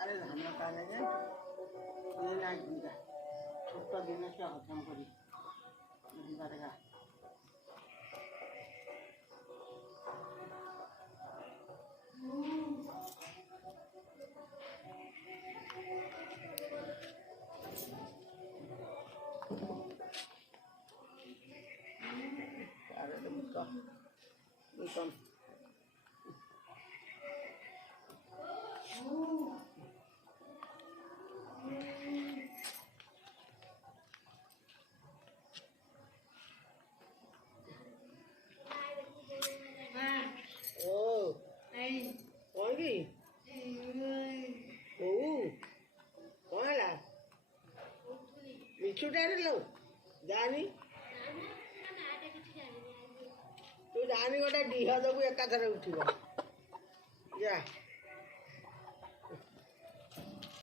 আরে ধান কাটে যে ছোট্ট জিনিসকে হজম করি বুঝিপারেগা আরে বুঝতো বুঝতাম कौन की ओ कौन है मिठू डाल लो जानी तू जानी गोटे डीह दबू एकाथरे उठिब जा